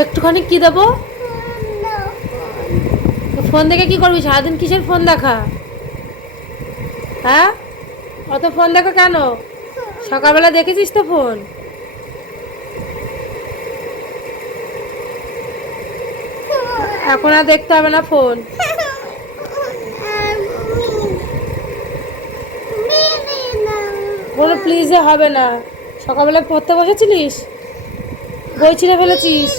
একটুখানি কি দেবো? ফোন দেখে কি করবি সারাদিন? কিসের ফোন দেখা? হ্যাঁ, অত ফোন দেখো কেন? সকালবেলা দেখেছিস তো ফোন? এখন আর দেখতে হবে না ফোন। কোনো প্লিজে হবে না। সকালবেলা পড়তে বসেছিলিস, বই ছিঁড়ে ফেলেছিস।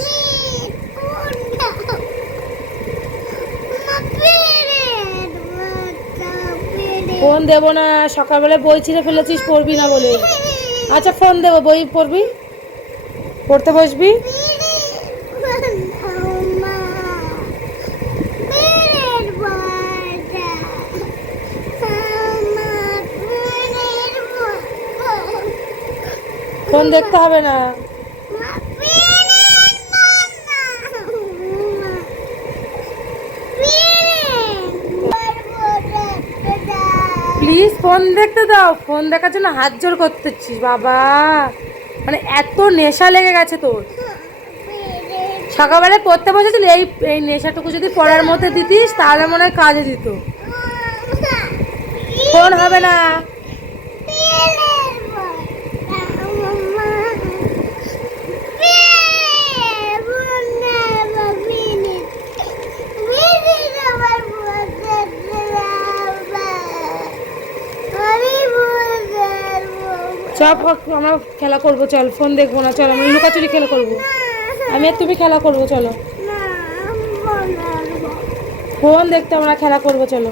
ফোন দেবো না, সকালবেলা বই ছিঁড়ে ফেলেছিস পড়বি না বলে। আচ্ছা ফোন দেবো, বই পড়বি, পড়তে বসবি। ফোন দেখতে হবে না। প্লিজ ফোন দেখতে দাও। ফোন দেখার জন্য হাত জোর করতেছিস বাবা, মানে এত নেশা লেগে গেছে তোর। সকালবেলা পড়তে বসেছিলি, এই এই নেশাটুকু যদি পড়ার মধ্যে দিতিস তাহলে মনে হয় কাজে দিত। ফোন হবে না। চল আমরা খেলা করবো, চল ফোন দেখবো না, চল আমরা লুকাচুরি খেলা করবো। আমি আর তুমি খেলা করবো, চলো। ফোন দেখতে আমরা খেলা করবো, চলো।